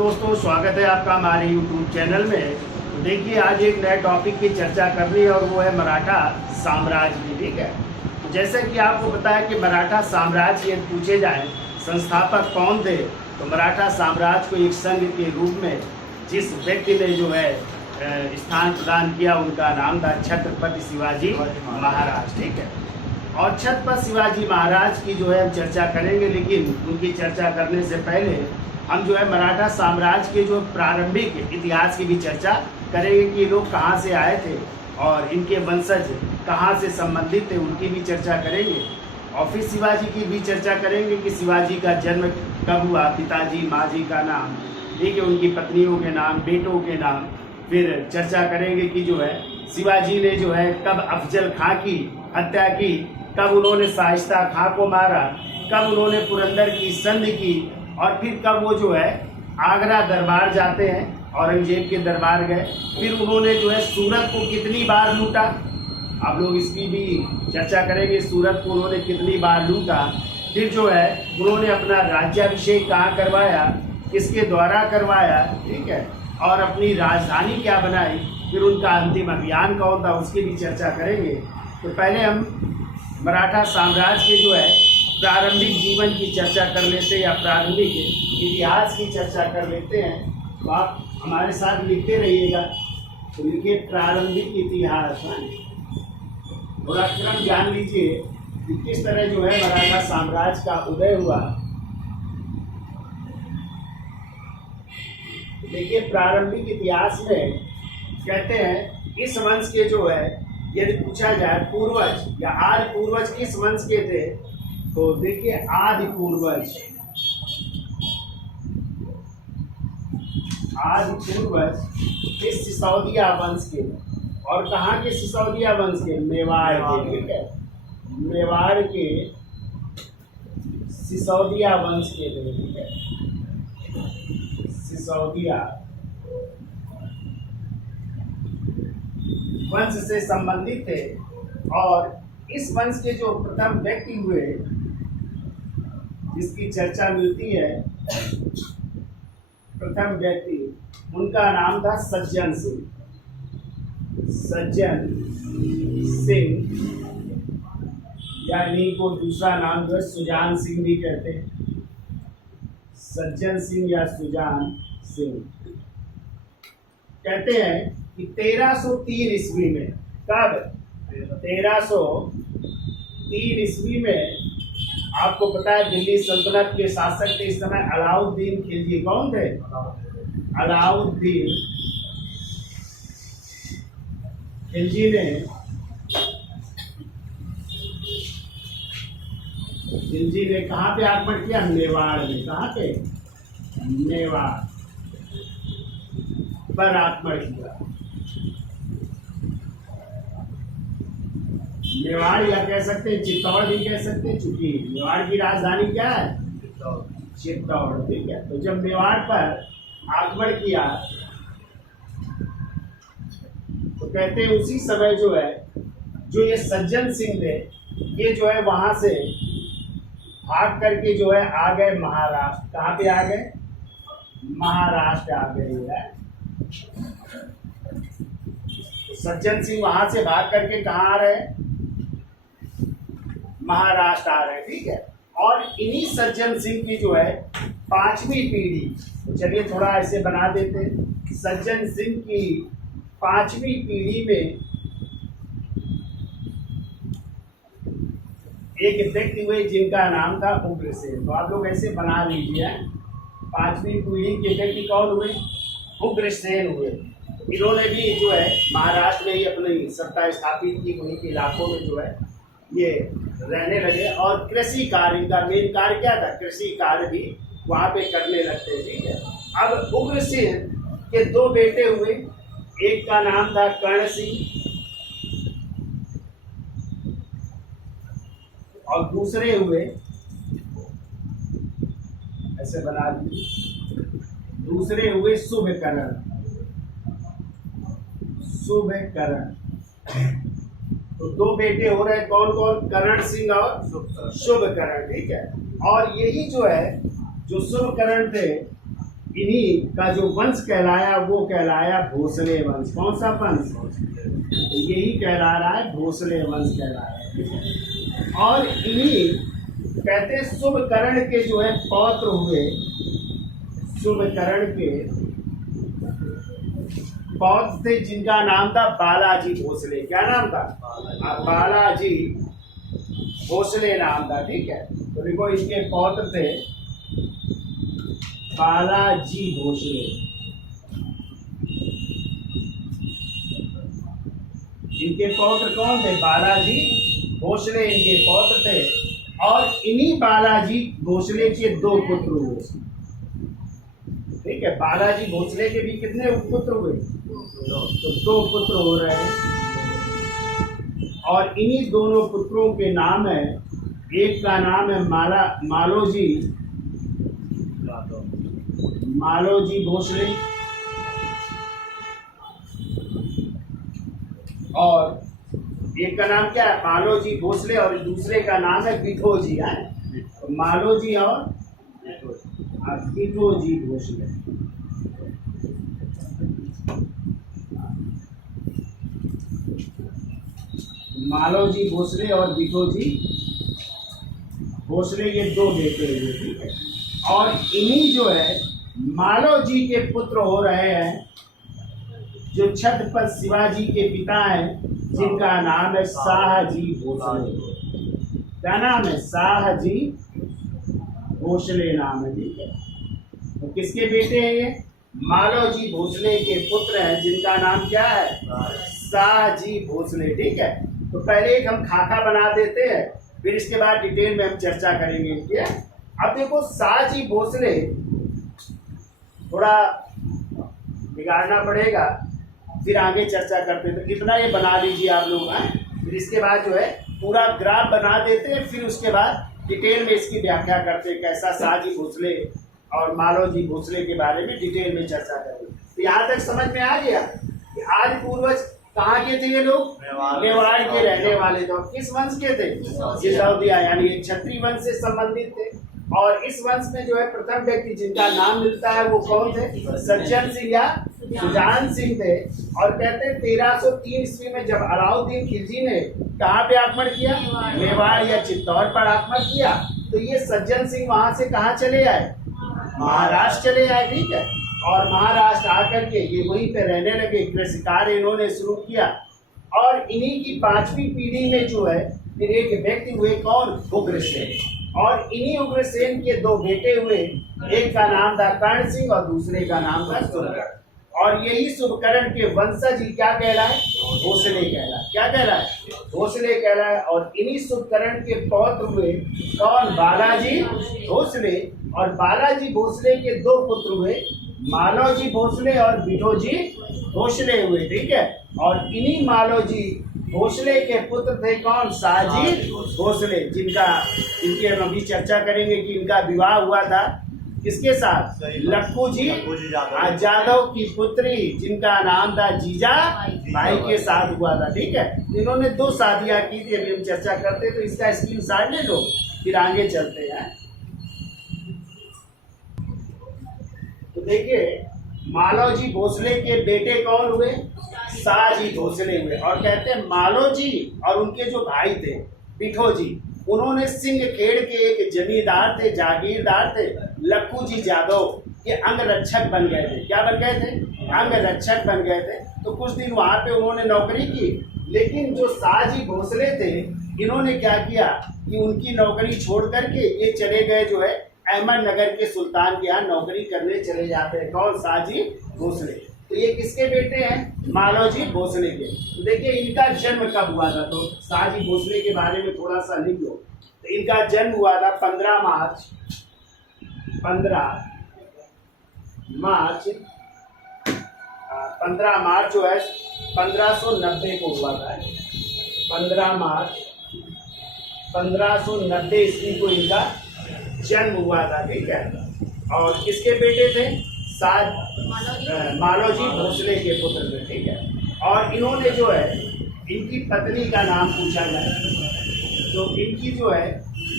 दोस्तों, स्वागत है आपका हमारे YouTube चैनल में। तो देखिए, आज एक नए टॉपिक की चर्चा करनी है और वो है मराठा साम्राज्य की। ठीक है, तो जैसे कि आपको पता है कि मराठा साम्राज्य यदि पूछे जाए संस्थापक कौन थे, तो मराठा साम्राज्य को एक संघ के रूप में जिस व्यक्ति ने जो है स्थान प्रदान किया, उनका नाम था छत्रपति शिवाजी महाराज। ठीक है, और छत्रपति शिवाजी महाराज की जो है हम चर्चा करेंगे, लेकिन उनकी चर्चा करने से पहले हम जो है मराठा साम्राज्य के जो प्रारंभिक इतिहास की भी चर्चा करेंगे कि ये लोग कहाँ से आए थे और इनके वंशज कहाँ से संबंधित थे, उनकी भी चर्चा करेंगे। और फिर शिवाजी की भी चर्चा करेंगे कि शिवाजी का जन्म कब हुआ, पिताजी माँ जी का नाम, ठीक है, उनकी पत्नियों के नाम, बेटों के नाम। फिर चर्चा करेंगे कि जो है शिवाजी ने जो है कब अफजल खां की हत्या की, कब उन्होंने शाइस्ता खां को मारा, कब उन्होंने पुरंदर की संधि की, और फिर कब वो जो है आगरा दरबार जाते हैं, औरंगजेब के दरबार गए। फिर उन्होंने जो है सूरत को कितनी बार लूटा, आप लोग इसकी भी चर्चा करेंगे, सूरत को उन्होंने कितनी बार लूटा। फिर जो है उन्होंने अपना राज्याभिषेक कहाँ करवाया, किसके द्वारा करवाया, ठीक है, और अपनी राजधानी क्या बनाई, फिर उनका अंतिम अभियान कौन था, उसकी भी चर्चा करेंगे। तो पहले हम मराठा साम्राज्य के जो है प्रारंभिक जीवन की चर्चा कर लेते हैं या प्रारंभिक इतिहास की चर्चा कर लेते हैं। तो आप हमारे साथ लिखते रहिएगा। तो लिखिए प्रारंभिक इतिहास, थोड़ा क्रम जान लीजिए कि किस तरह जो है मराठा साम्राज्य का उदय हुआ। देखिए, प्रारंभिक इतिहास में कहते हैं इस वंश के जो है यदि पूछा जाए पूर्वज या आदि पूर्वज किस वंश के थे, तो देखिए आदि पूर्वज इस सिसोदिया वंश के, और कहाँ के सिसोदिया वंश के, मेवाड़ के। ठीक है, मेवाड़ के सिसोदिया वंश के थे। ठीक है, सिसोदिया वंश से संबंधित थे। और इस वंश के जो प्रथम व्यक्ति हुए जिसकी चर्चा मिलती है, प्रथम व्यक्ति, उनका नाम था सज्जन सिंह। सज्जन सिंह, या इन्हीं को दूसरा नाम जो है सुजान सिंह भी कहते हैं। सज्जन सिंह या सुजान सिंह कहते हैं कि 1303 ईस्वी में, कब 1303 ईस्वी में, आपको पता है दिल्ली सल्तनत के शासक थे इस समय अलाउद्दीन खिलजी। कौन थे? अलाउद्दीन खिलजी ने कहाँ पे आक्रमण किया? मेवाड़ में। कहाँ पे? मेवाड़ पर आक्रमण किया। मेवाड़ या कह सकते हैं चित्तौड़ भी कह सकते हैं, चूंकि मेवाड़ की राजधानी क्या है? चित्तौड़। ठीक है, तो जब मेवाड़ पर आक्रमण किया तो कहते हैं उसी समय जो है जो ये सज्जन सिंह थे, ये जो है वहां से भाग करके जो है आ गए महाराष्ट्र। कहाँ पे आ गए? महाराष्ट्र आ गए। सज्जन सिंह वहां से भाग करके कहाँ आ रहे हैं? महाराष्ट्र आ रहे हैं। ठीक है, और इन्हीं सज्जन सिंह की जो है पांचवी पीढ़ी, तो चलिए थोड़ा ऐसे बना देते हैं। सज्जन सिंह की पांचवी पीढ़ी में एक व्यक्ति हुए जिनका नाम था उग्रसेन। तो आप लोग ऐसे बना लीजिए, पांचवी पीढ़ी के व्यक्ति कौन हुए? उग्रसेन हुए। इन्होंने भी जो है महाराष्ट्र में ही अपनी सत्ता स्थापित की, उन्हीं के इलाकों में जो है ये रहने लगे। और कृषि कार्य, इनका मेन कार्य क्या था? कृषि कार्य भी वहाँ पे करने लगते हैं। ठीक है, अब उग्रसेन के दो बेटे हुए, एक का नाम था कर्ण सिंह और दूसरे हुए, ऐसे बना लीजिए, दूसरे हुए शुभकर्ण। तो दो बेटे हो रहे कौन कौन? कर्ण सिंह और शुभकर्ण। ठीक है, और यही जो है जो शुभकर्ण थे इन्हीं का जो वंश कहलाया वो कहलाया भोसले वंश। कौन सा वंश? तो यही कहला रहा है, भोसले वंश कहला रहा है। और इन्हीं कहते हैं शुभ करण के जो है पौत्र हुए, शुभ करण के पौत्र थे जिनका नाम था बालाजी भोसले। क्या नाम था? बालाजी भोसले नाम था। ठीक है, तो देखो इसके पौत्र थे बालाजी भोसले। इनके पौत्र कौन थे? बालाजी भोसले इनके पौत्र थे। और इन्हीं बालाजी भोसले के दो पुत्र हुए। ठीक है, बालाजी भोसले के भी कितने पुत्र हुए? तो दो पुत्र हो रहे हैं। और इन्हीं दोनों पुत्रों के नाम है, एक का नाम है मालोजी भोसले, और एक का नाम क्या है? मालोजी भोसले, और दूसरे का नाम है बिठोजी है। मालोजी और बिठोजी भोसले। मालोजी भोसले और बिठोजी भोसले ये दो बेटे हुए। ठीक है, और इन्हीं जो है मालोजी के पुत्र हो रहे हैं जो छत्रपति शिवाजी के पिता हैं, जिनका नाम है शाहजी भोसले। क्या नाम है? शाहजी भोसले नाम है। ठीक है, तो किसके बेटे हैं ये? मालोजी भोसले के पुत्र हैं, जिनका नाम क्या है? शाहजी भोसले। ठीक है, तो पहले एक हम खाका बना देते हैं, फिर इसके बाद डिटेल में हम चर्चा करेंगे इनकी। अब देखो शाहजी भोसले थोड़ा बिगाड़ना पड़ेगा, फिर आगे चर्चा करते हैं। तो इतना ये बना लीजिए आप लोग हैं, फिर इसके बाद जो है पूरा ग्राफ बना देते हैं, फिर उसके बाद डिटेल में इसकी व्याख्या करते हैं, कैसा शाहजी भोसले और मालोजी भोसले के बारे में डिटेल में चर्चा करेंगे। तो यहाँ तक समझ में आ गया कि आज पूर्वज कहाँ के थे ये लोग? मेवाड़ के रहने वाले थे। किस वंश के थे? सिसोदिया, यानी क्षत्रिय वंश से संबंधित थे। और इस वंश में जो है प्रथम व्यक्ति जिनका नाम मिलता है वो कौन थे? सज्जन सिंह या सुजान सिंह थे। और कहते हैं 1303 ईस्वी में जब अलाउद्दीन खिलजी ने कहाँ पे आक्रमण किया? मेवाड़ या चित्तौड़ पर आक्रमण किया, तो ये सज्जन सिंह वहां से कहाँ चले आए? महाराष्ट्र चले आए। ठीक है, और महाराष्ट्र आकर के ये वहीं पे रहने लगे, कृषि कार्य इन्होंने शुरू किया। और इन्हीं की 5वीं पीढ़ी में जो है फिर एक व्यक्ति हुए, कौन? उग्रसेन। और इन्हीं उग्रसेन के दो बेटे हुए, एक का नाम था कर्ण सिंह और दूसरे का नाम था शुभकर्ण। और यही शुभकर्ण के वंशज ही क्या कहलाए? भोसले कहलाए। क्या कहलाए? भोसले कहलाए। और इन्हीं शुभकर्ण के पौत्र हुए कौन? बालाजी भोसले। और बालाजी भोसले के दो पुत्र हुए, मालोजी भोसले और बिठोजी भोसले हुए। ठीक है, और इन्हीं मालोजी भोसले के पुत्र थे कौन? शाहजी भोसले, इनकी हम अभी चर्चा करेंगे कि इनका विवाह हुआ था किसके साथ? लक्खू जी जादव की पुत्री, जिनका नाम था जीजा भाई के साथ हुआ था। ठीक है, इन्होंने 2 शादियां की थी, अभी हम चर्चा करते हैं, तो इसका स्क्रीनशॉट ले लो, फिर आगे चलते हैं। तो देखिए मालोजी भोसले के बेटे कौन हुए? शाहजी भोसले हुए। और कहते हैं मालोजी और उनके जो भाई थे बिठोजी, उन्होंने सिंहखेड़ के एक जमींदार थे, जागीरदार थे, लक्खू जी जादव के अंगरक्षक बन गए थे। क्या बन गए थे? अंगरक्षक बन गए थे। तो कुछ दिन वहां पे उन्होंने नौकरी की, लेकिन जो शाहजी भोसले थे इन्होंने क्या किया कि उनकी नौकरी छोड़ करके ये चले गए जो है अहमदनगर के सुल्तान के यहाँ नौकरी करने चले जाते हैं। कौन? शाहजी भोसले। तो ये किसके बेटे हैं? मालोजी भोसले के। तो देखिए इनका जन्म कब हुआ था, तो शाहजी भोसले के बारे में थोड़ा सा लिख लो। तो इनका जन्म हुआ था 15 मार्च जो है 1590 को हुआ था। 15 मार्च 1590 ईस्वी को इनका जन्म हुआ था। ठीक है, और किसके बेटे थे? मालोजी भोसले के पुत्र थे। ठीक है, और इन्होंने जो है इनकी पत्नी का नाम पूछा जाए तो इनकी जो है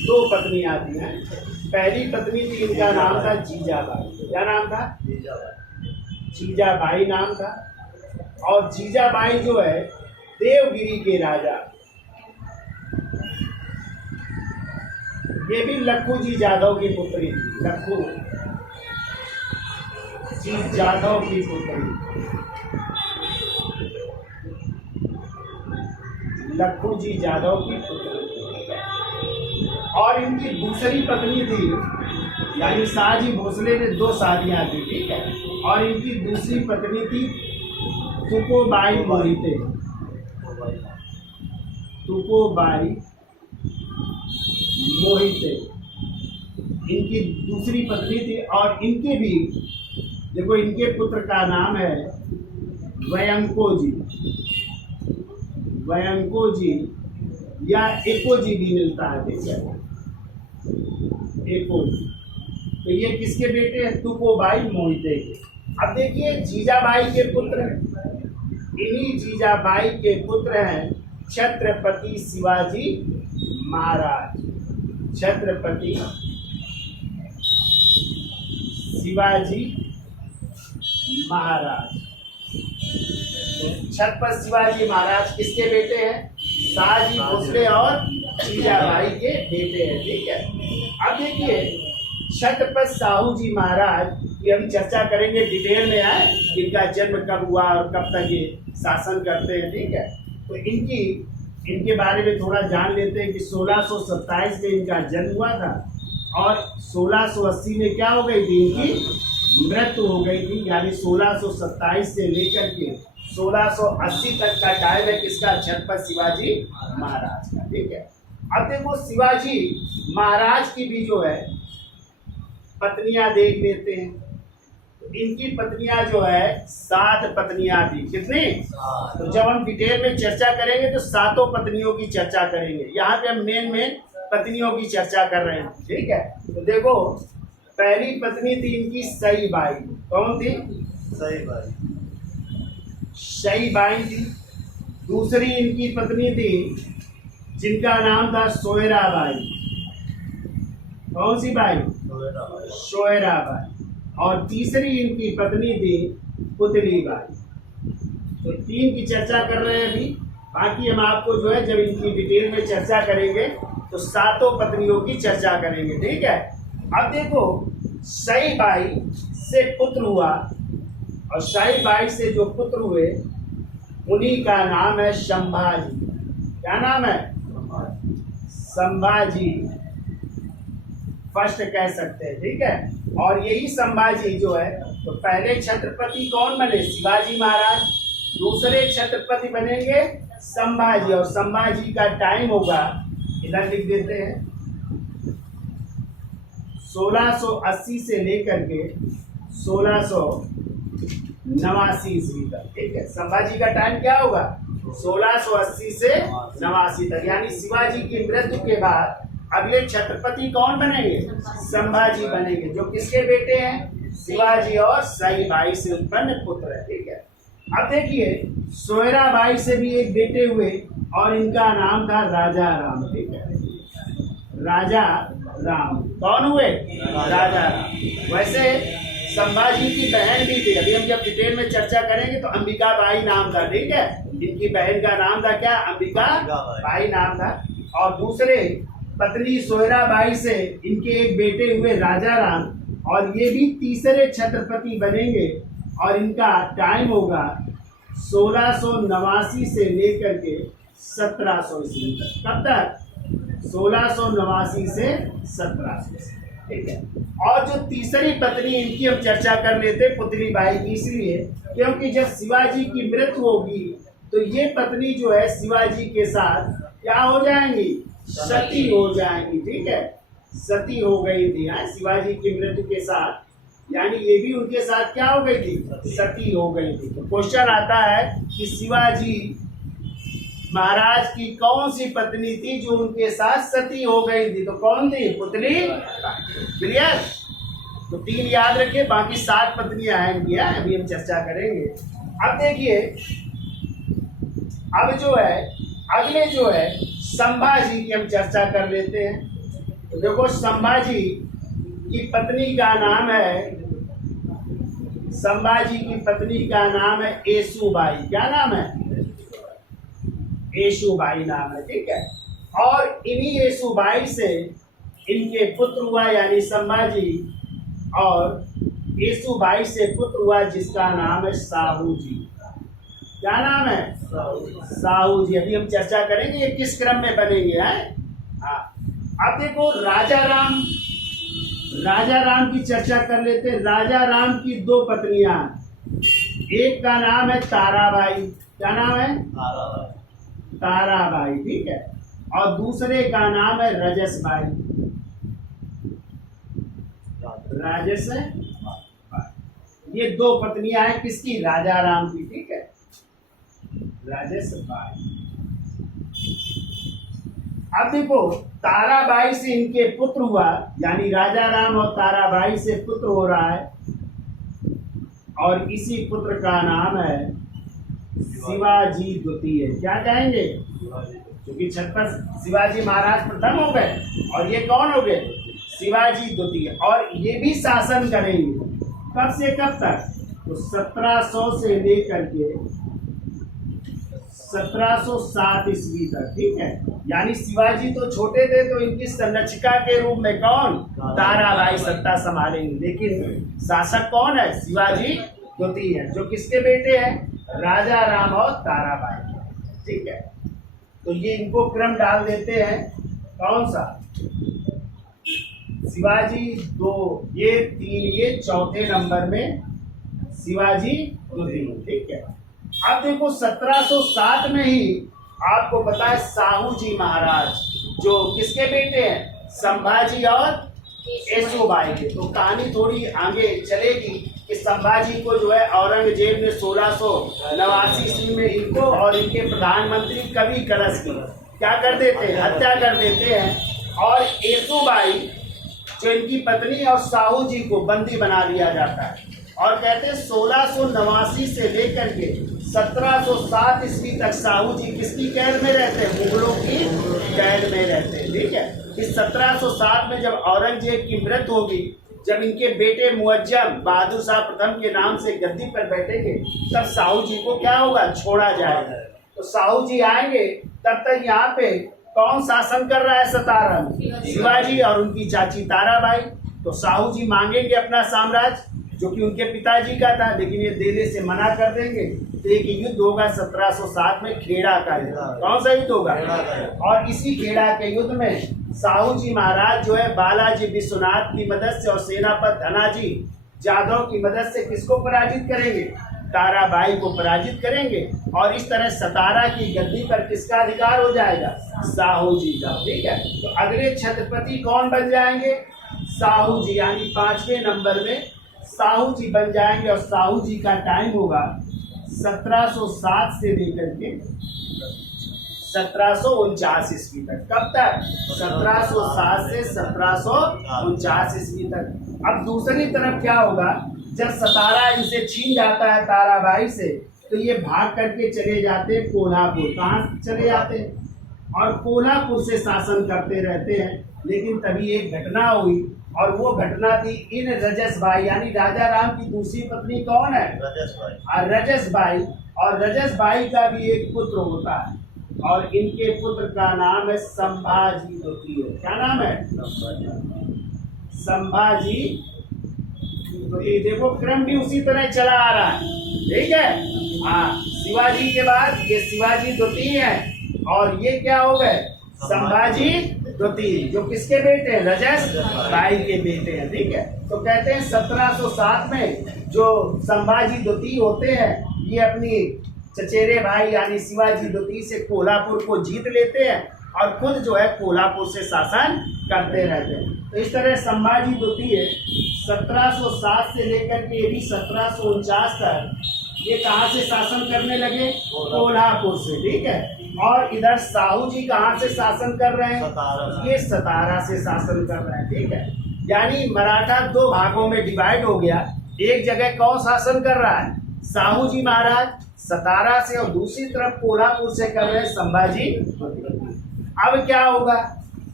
दो पत्नियां थी हैं। पहली पत्नी थी, इनका नाम था जीजाबाई। क्या नाम था? जीजाबाई नाम था। और जीजाबाई जो है देवगिरी के राजा, ये भी लखू जी जाधव की पुत्री थी। लखू जी जाधव की पुत्री, लखू जी जाधव की पुत्री। और इनकी दूसरी पत्नी थी, यानी शाहजी भोसले ने दो शादियां की, ठीक है। और इनकी दूसरी पत्नी थी तुकोबाई मोहिते। तुकोबाई मोहिते इनकी दूसरी पत्नी थी। और इनके भी देखो, इनके पुत्र का नाम है वयंको जी। वयंको जी या एको जी भी मिलता है, ठीक है, एको जी। तो ये किसके बेटे हैं? तुकोबाई मोहिते के। अब देखिए, जीजाबाई के पुत्र, इन्हीं जीजाबाई के पुत्र हैं छत्रपति शिवाजी महाराज। छत्रपति शिवाजी महाराज। छत्रपति शिवाजी महाराज किसके बेटे हैं? शाहजी भोसले और जीजाबाई के बेटे हैं, ठीक है। अब देखिए, छत्रपति साहू जी महाराज की हम चर्चा करेंगे, डिटेल में आए इनका जन्म कब हुआ और कब तक ये शासन करते हैं, ठीक है। तो इनके बारे में थोड़ा जान लेते हैं कि 1627 में इनका जन्म हुआ था और 1680 में क्या हो गई थी? इनकी मृत्यु हो गई थी। यानी 1627 से लेकर के 1680 तक का टाइम है किसका? छत्रपति शिवाजी महाराज का, ठीक है। अब देखो, शिवाजी महाराज की भी जो है पत्नियां देख लेते हैं। तो इनकी पत्नियां जो है 7 पत्नियां थी। कितनी? तो जब हम डिटेल में चर्चा करेंगे तो 7 पत्नियों की चर्चा करेंगे। यहाँ पे हम मेन पत्नियों की चर्चा कर रहे हैं, ठीक है। तो देखो, पहली पत्नी थी इनकी सईबाई। कौन थी? सईबाई थी। दूसरी इनकी पत्नी थी जिनका नाम था सोयराबाई। कौन सी बाई? सोयराबाई। और तीसरी इनकी पत्नी थी पुतली बाई। तो 3 की चर्चा कर रहे हैं अभी। बाकी हम आपको जो है जब इनकी डिटेल में चर्चा करेंगे तो 7 पत्नियों की चर्चा करेंगे, ठीक है। अब देखो, सईबाई से पुत्र हुआ और सईबाई से जो पुत्र हुए उन्हीं का नाम है संभाजी। क्या नाम है? संभाजी फर्स्ट कह सकते हैं, ठीक है। और यही संभाजी जो है, तो पहले छत्रपति कौन बने? शिवाजी महाराज। दूसरे छत्रपति बनेंगे संभाजी। और संभाजी का टाइम होगा, इधर लिख देते हैं, 1680 से लेकर के 1689 ईस्वी तक, ठीक है। संभाजी का टाइम क्या होगा? 1680 से 89 तक। यानी शिवाजी की मृत्यु के बाद अगले छत्रपति कौन बनेंगे? संभाजी बनेंगे, जो किसके बेटे हैं? शिवाजी और सईबाई से उत्पन्न पुत्र है, ठीक है। अब देखिए, सोयराबाई से भी एक बेटे हुए और इनका नाम था राजा राम, ठीक है। राजा राम कौन हुए? राजा राम। वैसे संभाजी की बहन भी थी, अभी हम जब डिटेल में चर्चा करेंगे तो अंबिका बाई नाम था, ठीक है। इनकी बहन का नाम था क्या? अंबिका बाई नाम था। और दूसरे पत्नी सोयराबाई से इनके एक बेटे हुए राजा राम, और ये भी तीसरे छत्रपति बनेंगे और इनका टाइम होगा 1689 से लेकर के 1700 ईस्वी तक। कब तक? 1689 से 1700, ठीक है। और जो तीसरी पत्नी इनकी हम चर्चा कर लेते पुतली बाई की, इसलिए क्योंकि जब शिवाजी की मृत्यु होगी तो ये पत्नी जो है शिवाजी के साथ क्या हो जाएंगी? सती हो जाएंगी, ठीक है। सती हो गई थी शिवाजी की मृत्यु के साथ, यानी ये भी उनके साथ क्या हो गई थी? सती हो गई थी। तो क्वेश्चन आता है कि शिवाजी महाराज की कौन सी पत्नी थी जो उनके साथ सती हो गई थी? तो कौन थी? पुतली। क्लियर? तो 3 याद रखिए, बाकी 7 पत्नियां आएंगी, अभी हम चर्चा करेंगे। अब देखिए, अब जो है अगले जो है संभाजी की हम चर्चा कर लेते हैं। तो देखो संभाजी की पत्नी का नाम है, संभाजी की पत्नी का नाम है येसूबाई। क्या नाम है? येसूबाई नाम है, ठीक है। और इन्हीं येसूबाई से इनके पुत्र हुआ, यानी संभाजी और येसूबाई से पुत्र हुआ जिसका नाम है साहू जी। क्या नाम है? साहू जी। अभी हम चर्चा करेंगे ये किस क्रम में बनेंगे, हैं? हाँ। अब देखो राजा राम की चर्चा कर लेते हैं। राजा राम की दो पत्नियां, एक का नाम है ताराबाई। क्या नाम है? ताराबाई, ठीक है। और दूसरे का नाम है रजसबाई। राजस, ये दो पत्नियां हैं किसकी? राजा राम की, ठीक है। राजसबाई। अब देखो ताराबाई से इनके पुत्र हुआ, यानी राजा राम और ताराबाई से पुत्र हो रहा है, और इसी पुत्र का नाम है शिवाजी द्वितीय। क्या कहेंगे? क्योंकि छत्रपति शिवाजी महाराज प्रथम हो गए और ये कौन हो गए? शिवाजी द्वितीय। और ये भी शासन करेंगे कब से कब तक? तो 1700 से लेकर के 1707 ईस्वी तक, ठीक है। यानी शिवाजी तो छोटे थे, तो इनकी संरक्षिका के रूप में कौन? ताराबाई सत्ता संभालेंगे। लेकिन शासक कौन है? शिवाजी द्वितीय है, जो किसके बेटे हैं? राजा राम और ताराबाई, ठीक है। तो ये इनको क्रम डाल देते हैं, कौन सा? शिवाजी 2, ये 3, ये चौथे नंबर में शिवाजी द्वितीय, ठीक है। अब देखो 1707 में ही आपको पता है साहू जी महाराज, जो किसके बेटे हैं? संभाजी और येसूबाई के। तो कहानी थोड़ी आगे चलेगी कि संभाजी को जो है औरंगजेब ने 1689 ईस्वी में इनको और इनके प्रधानमंत्री कवि कलश की क्या कर देते हैं? हत्या कर देते हैं। और येसूबाई जो इनकी पत्नी और साहू जी को बंदी बना लिया जाता है, और कहते हैं 1689 से लेकर के 1707 ईस्वी तक साहू जी किसकी कैद में रहते हैं? मुगलों की कैद में रहते हैं, ठीक है। इस 1707 में जब औरंगजेब की मृत्यु होगी, जब इनके बेटे मुअज्जम बहादुर शाह प्रथम के नाम से गद्दी पर बैठेंगे, तब साहू जी को क्या होगा? छोड़ा जाएगा। तो साहू जी आएंगे, तब तक यहाँ पे कौन शासन कर रहा है? सतारा में शिवाजी और उनकी चाची ताराबाई। तो साहू जी मांगेंगे अपना साम्राज्य, जो कि उनके पिताजी का था, लेकिन ये देने से मना कर देंगे। तो एक युद्ध होगा 1707 में, खेड़ा का युद्ध। कौन सा युद्ध होगा? और इसी खेड़ा के युद्ध में साहू जी महाराज जो है बालाजी विश्वनाथ की मदद से और सेनापति धनाजी जादव की मदद से किसको पराजित करेंगे? ताराबाई को पराजित करेंगे। और इस तरह सतारा की गद्दी पर किसका अधिकार हो जाएगा? साहू जी का, ठीक है। तो अगले छत्रपति कौन बन जाएंगे? साहू जी, यानी 5वें नंबर में साहू जी बन जाएंगे। और साहू जी का टाइम होगा 1707 से लेकर के 1749 ईस्वी तक। कब तक? 1707 से 1749 ईस्वी तक। अब दूसरी तरफ क्या होगा? जब सतारा इनसे छीन जाता है ताराबाई से, तो ये भाग करके चले जाते हैं कोल्हापुर। कहाँ चले जाते हैं? और कोल्हापुर से शासन करते रहते हैं। लेकिन तभी एक घटना हुई, और वो घटना थी इन रजसबाई, यानी राजा राम की दूसरी पत्नी कौन है? रजसबाई। और रजसबाई का भी एक पुत्र होता है, और इनके पुत्र का नाम है संभाजी द्वितीय। क्या नाम है? संभाजी। तो ये देखो क्रम भी उसी तरह चला आ रहा है, ठीक है। हाँ, शिवाजी के बाद ये शिवाजी द्वितीय है, और ये क्या हो गए? संभाजी द्वितीय, जो किसके बेटे हैं? रजसबाई के बेटे हैं, ठीक है। तो कहते हैं 1707 में जो संभाजी द्वितीय होते हैं, ये अपनी चचेरे भाई यानी शिवाजी द्वितीय से कोल्हापुर को जीत लेते हैं, और खुद जो है कोल्हापुर से शासन करते रहते हैं। तो इस तरह संभाजी द्वितीय 1707 से लेकर के ये भी 1749 तक ये कहाँ से शासन करने लगे? कोल्हापुर से, ठीक है। और इधर साहू जी कहाँ से शासन कर रहे हैं? ये सतारा से शासन कर रहे हैं, ठीक है। यानी मराठा दो भागों में डिवाइड हो गया। एक जगह कौन शासन कर रहा है? साहू जी महाराज सतारा से, और दूसरी तरफ कोल्हापुर से कर रहे हैं संभाजी। अब क्या होगा?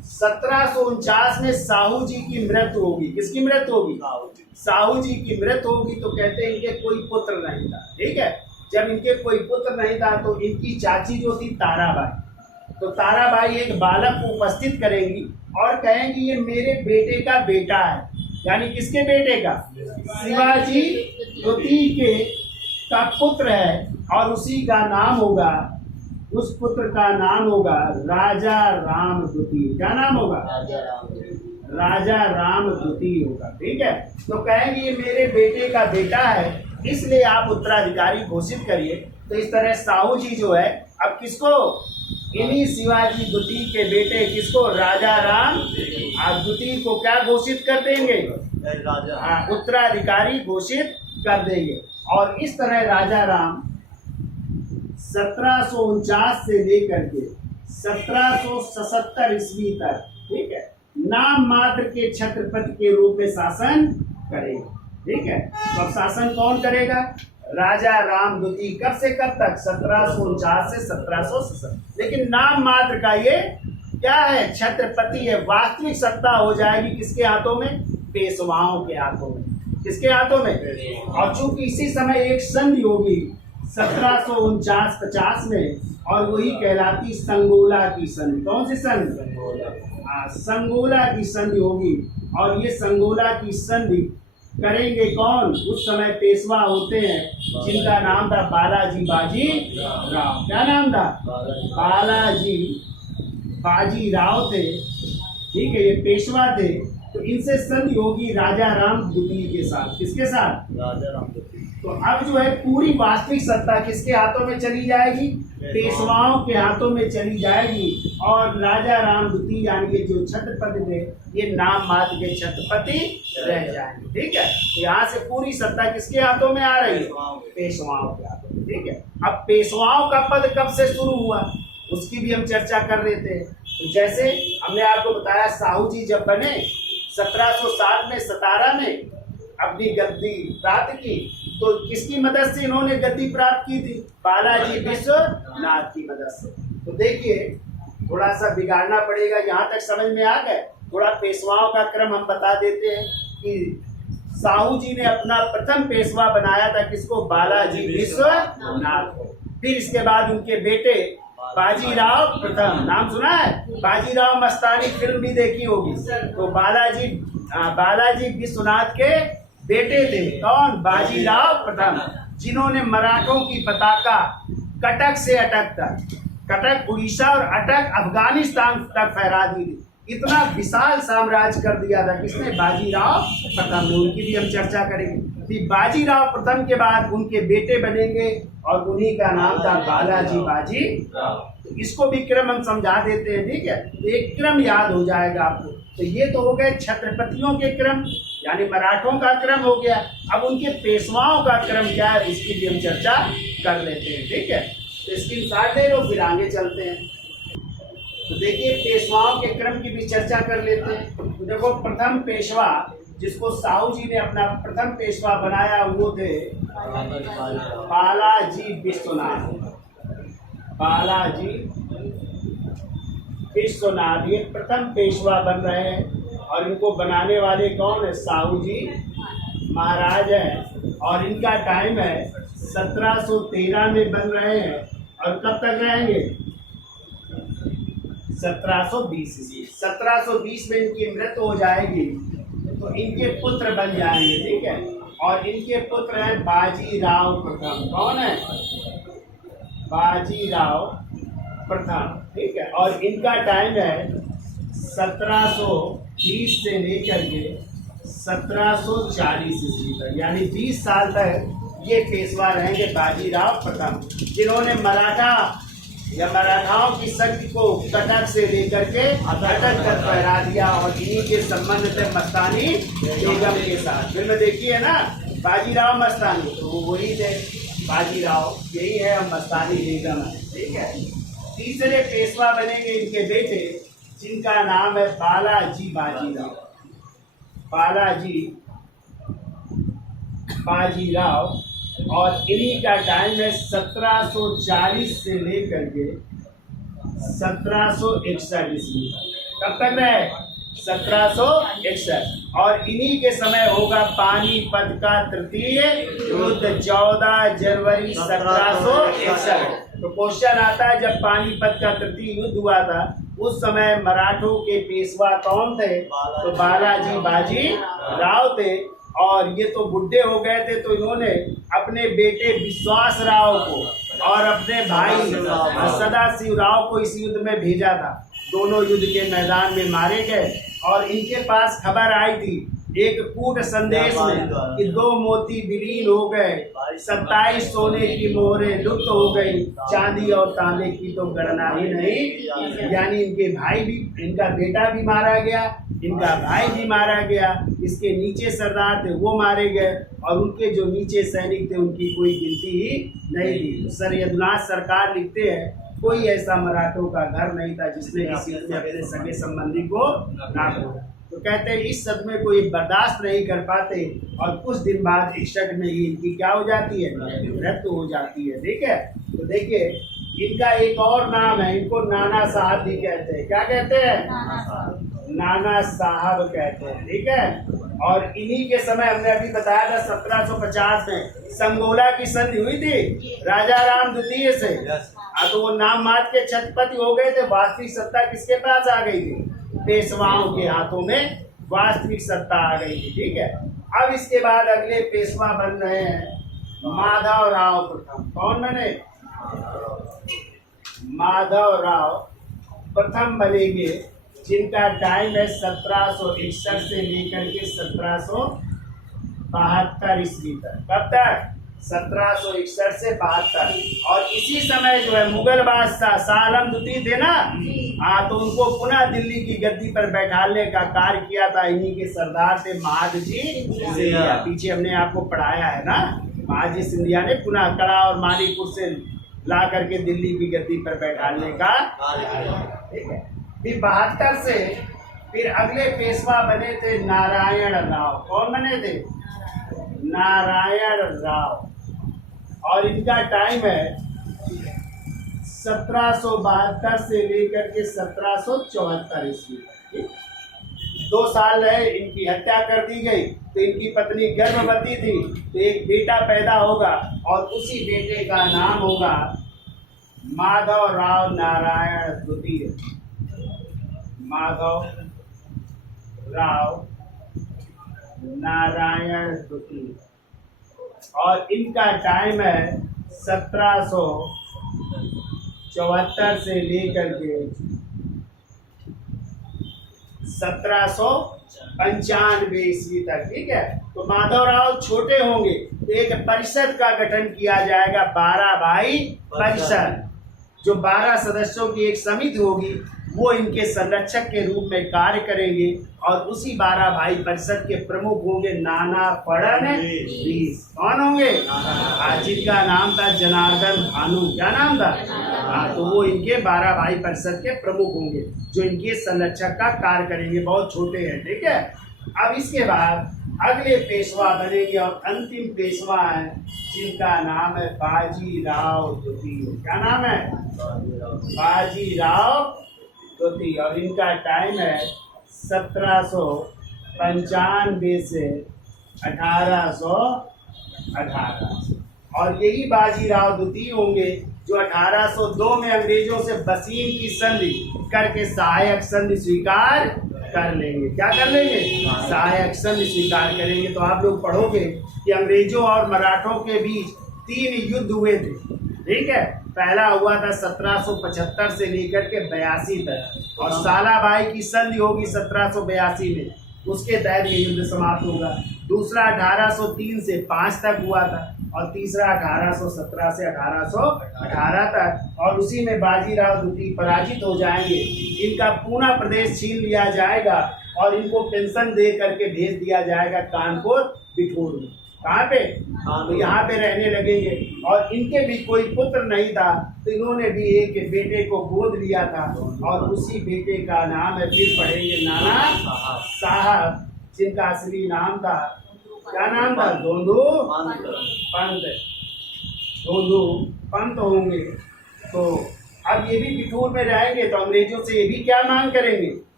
1749 में साहू जी की मृत्यु होगी। किसकी मृत्यु होगी? साहू जी की मृत्यु होगी। तो कहते हैं इनके कोई पुत्र नहीं था। ठीक है, जब इनके कोई पुत्र नहीं था तो इनकी चाची जो थी ताराबाई, तो ताराबाई एक बालक को उपस्थित करेंगी और कहेंगी ये मेरे बेटे का बेटा है। यानी किसके बेटे का? शिवाजी द्वितीय के का पुत्र है और उसी का नाम होगा, उस पुत्र का नाम होगा राजा राम द्वितीय। क्या नाम होगा? राजा राम द्वितीय होगा। ठीक है, तो कहेंगे ये मेरे बेटे का बेटा है, इसलिए आप उत्तराधिकारी घोषित करिए। तो इस तरह साहू जी जो है अब किसको, इन्हीं शिवाजी द्वितीय के बेटे किसको, राजा राम द्वितीय को क्या घोषित कर देंगे? उत्तराधिकारी घोषित कर देंगे। और इस तरह राजा राम 1749 से लेकर के 1777 ईस्वी तक, ठीक है, नाम मात्र के छत्रपति के रूप में शासन करेगा। ठीक है, तो अब शासन कौन करेगा? राजा राम द्वितीय। कब से कब तक? 1749 से 1777। लेकिन नाम मात्र का ये क्या है? छत्रपति है। वास्तविक सत्ता हो जाएगी किसके हाथों में? पेशवाओं के हाथों में। किसके हाथों में? और चूंकि इसी समय एक संधि होगी 1749-50 में, और वही कहलाती संगोला की संधि। कौन सी संधि? संगोला की संधि होगी। और ये संगोला की संधि करेंगे कौन? उस समय पेशवा होते हैं जिनका नाम था बालाजी बाजी राव। क्या नाम था? बालाजी बाजी राव थे। ठीक है, ये पेशवा थे। तो इनसे संधि होगी राजा राम द्वितीय के साथ। किसके साथ? राजा राम द्वितीय। तो अब जो है पूरी वास्तविक सत्ता किसके हाथों में चली जाएगी? पेशवाओं के हाथों में चली जाएगी। और राजा राम द्वितीय यानी कि जो छत्रपति थे ये नाम मात्र के छत्रपति रह जाएंगे। ठीक है, तो यहाँ से पूरी सत्ता किसके हाथों में आ रही है? पेशवाओं के हाथों में। ठीक है, अब पेशवाओं का पद कब से शुरू हुआ उसकी भी हम चर्चा कर रहे थे। तो जैसे हमने आपको बताया साहू जी जब बने 1760 में सतारा में अपनी गद्दी प्राप्त की, तो किसकी मदद से इन्होंने गद्दी प्राप्त की थी? बालाजी विश्वनाथ की मदद से। तो देखिए थोड़ा सा बिगाड़ना पड़ेगा, यहाँ तक समझ में आ गए। थोड़ा पेशवाओं का क्रम हम बता देते हैं कि साहू जी ने अपना प्रथम पेशवा बनाया था किसको? बालाजी विश्वनाथ को। फिर इसके बाद उनके बेटे बाजीराव प्रथम। नाम सुना है? बाजीराव मस्तानी फिल्म भी देखी होगी। तो बालाजी विश्वनाथ के बेटे थे कौन? बाजीराव प्रथम, जिन्होंने मराठों की पताका कटक से अटक तक, कटक उड़ीसा और अटक अफगानिस्तान तक फहरा दी थी। इतना विशाल साम्राज्य कर दिया था किसने? बाजीराव प्रथम ने। उनकी भी हम चर्चा करेंगे। फिर बाजीराव प्रथम के बाद उनके बेटे बनेंगे और उन्हीं का नाम था बालाजी बाजी। तो इसको भी क्रम हम समझा देते हैं। ठीक है, तो एक क्रम याद हो जाएगा आपको। तो ये तो हो गए छत्रपतियों के क्रम, यानी मराठों का क्रम हो गया। अब उनके पेशवाओं का क्रम क्या है इसकी भी हम चर्चा कर लेते हैं। ठीक है, तो स्क्रीनशॉट ले लो, फिर आगे चलते हैं। तो देखिए पेशवाओं के क्रम की भी चर्चा कर लेते हैं। तो देखो प्रथम पेशवा जिसको साहू जी ने अपना प्रथम पेशवा बनाया वो थे बालाजी विश्वनाथ। बालाजी विश्वनाथ ये प्रथम पेशवा बन रहे हैं और इनको बनाने वाले कौन है? साहू जी महाराज हैं। और इनका टाइम है 1713 में बन रहे हैं और कब तक रहेंगे? 1720 ईस्वी। 1720 में इनकी मृत्यु हो जाएगी तो इनके पुत्र बन जाएंगे। ठीक है, और इनके पुत्र हैं बाजीराव प्रथम। कौन है? बाजीराव प्रथम। ठीक है, और इनका टाइम है 1720 से लेकर के 1740 ईस्वी तक, यानी 20 साल तक ये पेशवा रहेंगे बाजीराव प्रथम, जिन्होंने मराठाओं की शक्ति को कटक से लेकर के अटक तक फहरा दिया। और इन्हीं के संबंध थे मस्तानी बेगम के साथ। फिल्म देखी है ना बाजीराव मस्तानी, तो वो वही थे बाजीराव, यही है हम मस्तानी बेगम है। ठीक है, तीसरे पेशवा बनेंगे इनके बेटे जिनका नाम है बालाजी बाजीराव। बालाजी बाजीराव, और इन्हीं का टाइम है 1740 से लेकर के 1761 ईस्वी तक। कब तक रहे? 1761। और इन्हीं के समय होगा पानीपत का तृतीय युद्ध 14 जनवरी 1761। तो क्वेश्चन आता है, जब पानीपत का तृतीय युद्ध हुआ था उस समय मराठों के पेशवा कौन थे? तो बालाजी बाजी राव थे। और ये तो बुढ़े हो गए थे, तो इन्होंने अपने बेटे विश्वास राव को और अपने भाई सदाशिव राव को इस युद्ध में भेजा था। दोनों युद्ध के मैदान में मारे गए और इनके पास खबर आई थी एक कूट संदेश में कि 2 मोती विलीन हो गए, 27 सोने की मोहरें लुप्त हो गई, चांदी और तांबे की तो गणना ही नहीं। यानी इनके भाई भी, इनका बेटा भी मारा गया, इनका भाई भी मारा गया, इसके नीचे सरदार थे वो मारे गए और उनके जो नीचे सैनिक थे उनकी कोई गिनती ही नहीं थी। तो सर यदुनाथ सरकार लिखते हैं, कोई ऐसा मराठों का घर नहीं था जिसने किसी अपने सगे संबंधी को ना खोया। तो कहते हैं इस सदमे को ये बर्दाश्त नहीं कर पाते और कुछ दिन बाद 61 में ही इनकी क्या हो जाती है? मृत्यु हो जाती है। ठीक है, तो देखिए इनका एक और नाम है, इनको नाना साहब भी कहते हैं। क्या कहते हैं? नाना साहब कहते हैं। ठीक है, और इन्हीं के समय हमने अभी बताया था 1750 में संगोला की संधि हुई थी राजा राम द्वितीय से। तो वो नाम मात्र के छत्रपति हो गए थे, वास्तविक सत्ता किसके पास आ गई थी? पेशवाओं के हाथों में वास्तविक सत्ता आ गई थी। ठीक है, अब इसके बाद अगले पेशवा बन रहे हैं माधव राव प्रथम। कौन बने? माधव राव प्रथम बनेंगे, जिनका टाइम है 1761 से लेकर के 1772 ईस्वी तक। कब तक? 1761 से 72। और इसी समय जो है मुगल बादशाह शाह आलम द्वितीय थे ना, तो उनको पुनः दिल्ली की गद्दी पर बैठाने का कार्य किया था। इन्हीं के सरदार थे महादजी सिंधिया। पीछे हमने आपको पढ़ाया है ना, महादजी सिंधिया ने पुनः कड़ा और मानीपुर से ला करके दिल्ली की गद्दी पर बैठाने का। ठीक है, फिर 72 से फिर अगले पेशवा बने थे नारायण राव। कौन बने थे? नारायण राव। और इनका टाइम है 1772 से लेकर के 1774 ईस्वी तक। 2 साल रहे, इनकी हत्या कर दी गई। तो इनकी पत्नी गर्भवती थी, तो एक बेटा पैदा होगा और उसी बेटे का नाम होगा माधव राव नारायण द्वितीय। माधव राव नारायण द्वितीय। और इनका टाइम है 1774 से लेकर के 1795 ईस्वी तक। ठीक है, तो माधवराव छोटे होंगे तो एक परिषद का गठन किया जाएगा, 12 भाई परिषद, जो 12 सदस्यों की एक समिति होगी, वो इनके संरक्षक के रूप में कार्य करेंगे। और उसी 12 भाई परिषद के प्रमुख होंगे नाना फडणवीस। कौन होंगे? जिनका नाम था जनार्दन भानु। क्या नाम था? तो वो इनके 12 भाई परिषद के प्रमुख होंगे, जो इनके संरक्षक का कार्य करेंगे। बहुत छोटे हैं। ठीक है, अब इसके बाद अगले पेशवा बनेंगे और अंतिम पेशवा है जिनका नाम है बाजीराव द्वितीय। क्या नाम है? बाजीराव द्वितीय। और इनका टाइम है 1795 से 1818। और यही बाजीराव द्वितीय होंगे जो 1802 में अंग्रेजों से बसीम की संधि करके सहायक संधि स्वीकार कर लेंगे। क्या कर लेंगे? सहायक संधि स्वीकार करेंगे। तो आप लोग पढ़ोगे कि अंग्रेजों और मराठों के बीच 3 युद्ध हुए थे। ठीक है, पहला हुआ था 1775 से लेकर के 82 तक, और सालाबाई की संधि होगी 1782 में, उसके तहत ये युद्ध समाप्त होगा। दूसरा 1803 से 5 तक हुआ था, और तीसरा 1817 से 1818 तक। और उसी में बाजीराव द्वितीय पराजित हो जाएंगे, इनका पूरा प्रदेश छीन लिया जाएगा और इनको पेंशन दे करके भेज दिया जाएगा कानपुर बिठूर में। कहाँ पे? तो यहाँ पे रहने लगेंगे। और इनके भी कोई पुत्र नहीं था, तो इन्होंने भी एक बेटे को गोद लिया था, और उसी बेटे का नाम है, फिर पढ़ेंगे, नाना साहब, जिनका असली नाम था, क्या नाम था? धोंधू पंत। धोंधू पंत होंगे। तो अब ये भी बिठूर में रहेंगे, तो अंग्रेजों से ये भी क्या मांग करेंगे?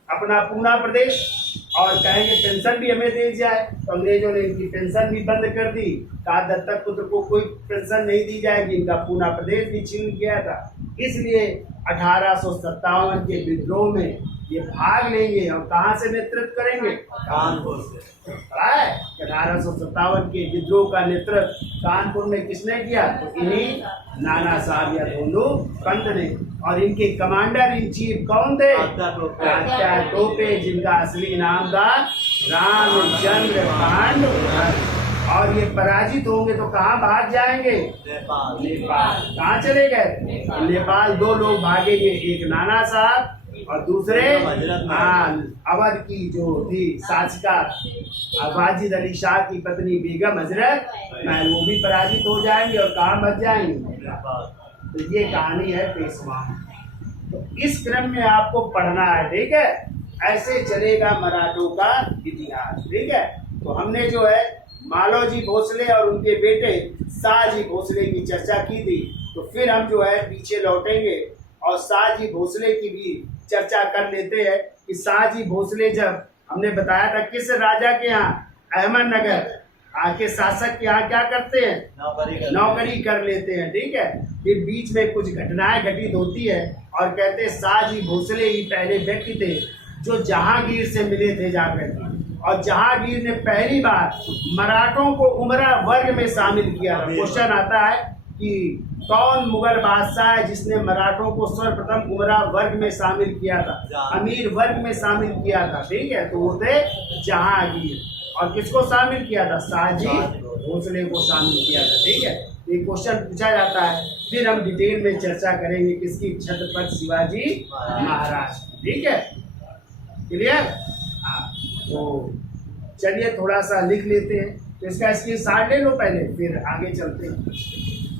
अपना पूना प्रदेश और कहेंगे पेंशन भी हमें दी जाए। तो अंग्रेजों ने इनकी पेंशन भी बंद कर दी, कहा दत्तक पुत्र को कोई पेंशन नहीं दी जाएगी। इनका पूना प्रदेश भी छीन गया था। इसलिए 1857 के विद्रोह में ये भाग लेंगे और कहाँ से नेतृत्व करेंगे? कानपुर से। 1857 के विद्रोह का नेतृत्व कानपुर में किसने किया? तो इन्हीं नाना साहब या दोनों पंत ने। और इनके कमांडर इन चीफ कौन थे? तात्या टोपे, जिनका असली नाम था रामचंद्र पांडु। और ये पराजित होंगे तो कहाँ भाग जाएंगे? नेपाल। कहाँ चले गए? नेपाल। दो लोग भागेंगे, एक नाना साहब और दूसरे अवध की जो थी शासिका वाजिद अली शाह की पत्नी बेगम हजरत महल, वो भी पराजित हो जाएंगे और कहाँ बच जाएंगे? तो ये कहानी है पेशवा। तो इस क्रम में आपको पढ़ना है, ठीक है? ऐसे चलेगा मराठों का इतिहास, ठीक है? तो हमने जो है मालोजी भोसले और उनके बेटे शाहजी भोसले की चर्चा की थी। तो फिर हम जो है पीछे लौटेंगे और शाहजी भोसले की भी चर्चा कर लेते हैं कि शाहजी भोसले, जब हमने बताया था किस राजा के यहाँ, अहमदनगर आके शासक के यहाँ क्या करते हैं? नौकरी कर लेते हैं, ठीक है? फिर बीच में कुछ घटनाएं घटित होती है और कहते हैं शाहजी भोसले ही पहले व्यक्ति थे जो जहांगीर से मिले थे जाकर, और जहांगीर ने पहली बार मराठों को उमरा वर्ग में शामिल किया था। क्वेश्चन आता है कि कौन मुगल बादशाह है जिसने मराठों को सर्वप्रथम उमरा वर्ग में शामिल किया था? अमीर वर्ग में शामिल किया था, ठीक है? तो वो थे जहांगीर। और किसको शामिल किया था? शाहजी भोसले को शामिल किया था, ठीक है? ये क्वेश्चन पूछा जाता है। फिर हम डिटेल में चर्चा करेंगे किसकी? छत्रपति शिवाजी महाराज, ठीक है? क्लियर? हाँ, तो चलिए थोड़ा सा लिख लेते हैं। तो इसका स्क्रीनशॉट ले लो पहले, फिर आगे चलते हैं।